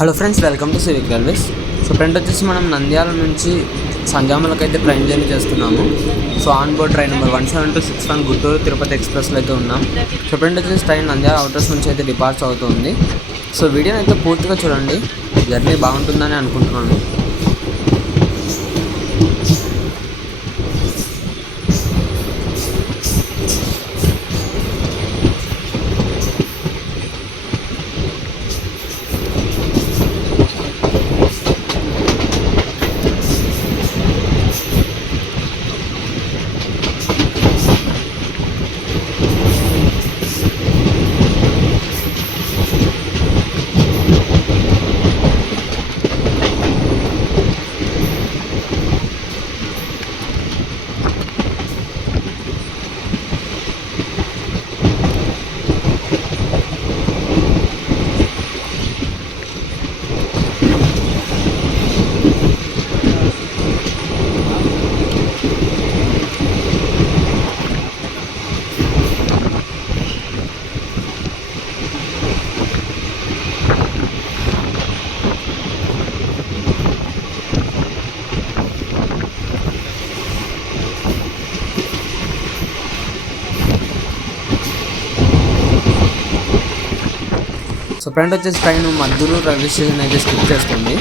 Hello friends, welcome to civic railways. So friend వచ్చేసి మనం నంద్యాల నుంచి సంజామలకు అయితే ట్రైన్ జర్నీ చేస్తున్నాము. So on board train number 17261 గుంటూరు తిరుపతి ఎక్స్ప్రెస్లో అయితే ఉన్నాం. సో ఫ్రెండ్ వచ్చేసి ట్రైన్ నంద్యాల అవుటర్స్ నుంచి అయితే డిపార్చ్ అవుతుంది. సో వీడియోని అయితే పూర్తిగా చూడండి, జర్నీ బాగుంటుందని అనుకుంటున్నాను. సో ఫ్రెండ్ వచ్చేసి ట్రైన్ మద్దూరు రైల్వే స్టేషన్ అయితే స్కిప్ చేస్తుంది.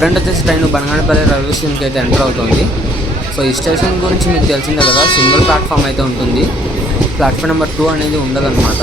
ఫ్రెండ్ వచ్చేసి ట్రైన్ బనగానపల్లి రైల్వే స్టేషన్కి అయితే ఎంటర్ అవుతుంది. సో ఈ స్టేషన్ గురించి మీకు తెలిసిందే కదా, సింగిల్ ప్లాట్ఫామ్ అయితే ఉంటుంది. ప్లాట్ఫామ్ నెంబర్ 2 అనేది ఉండదన్నమాట.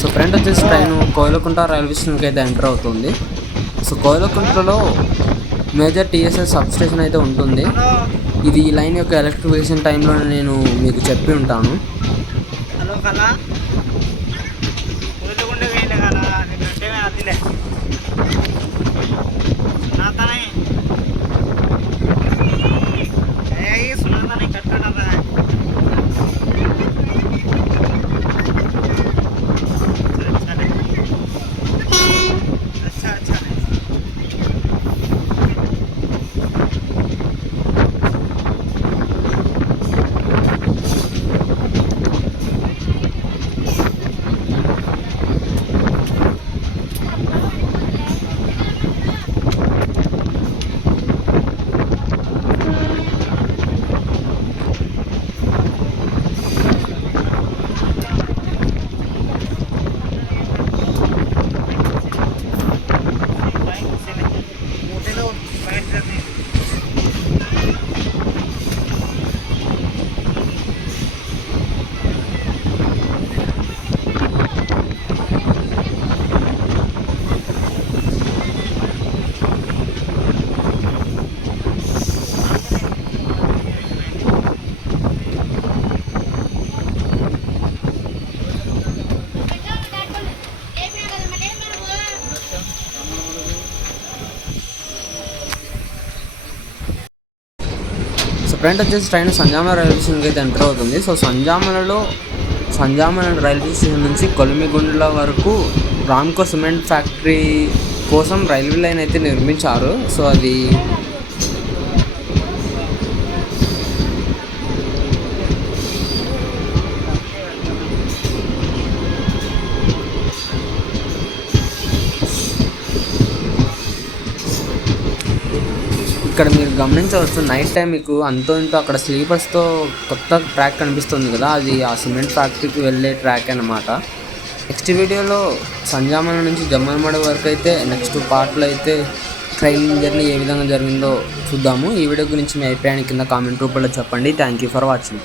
సో ఫ్రెండ్ వచ్చేసి ట్రైన్ కోయిలకుంట రైల్వే స్టేషన్కి అయితే ఎంటర్ అవుతుంది. సో కోయిలకుంటలో మేజర్ టీఎస్ఎస్ సబ్ స్టేషన్ అయితే ఉంటుంది. ఇది ఈ లైన్ యొక్క ఎలక్ట్రిఫికేషన్ టైంలో నేను మీకు చెప్పి ఉంటాను. ఫ్రెండ్ వచ్చేసి ట్రైన్ సంజామల రైల్వే స్టేషన్కి అయితే ఎంటర్ అవుతుంది. సో సంజామల రైల్వే స్టేషన్ నుంచి కొలిమిగుండ్ల వరకు రామ్కో సిమెంట్ ఫ్యాక్టరీ కోసం రైల్వే లైన్ అయితే నిర్మించారు. సో అది ఇక్కడ మీరు గమనించవచ్చు, నైట్ టైం మీకు అంతో ఇంతో అక్కడ స్లీపర్స్తో కొత్త ట్రాక్ కనిపిస్తుంది కదా, అది ఆ సిమెంట్ ఫ్యాక్టరీకి వెళ్ళే ట్రాక్ అన్నమాట. నెక్స్ట్ వీడియోలో సంజామల నుంచి జమ్మలమడ వరకు అయితే నెక్స్ట్ పార్ట్లో అయితే ట్రైన్ జర్నీ ఏ విధంగా జరిగిందో చూద్దాము. ఈ వీడియో గురించి మీ అభిప్రాయాన్ని కింద కామెంట్ రూపంలో చెప్పండి. Thank you for watching.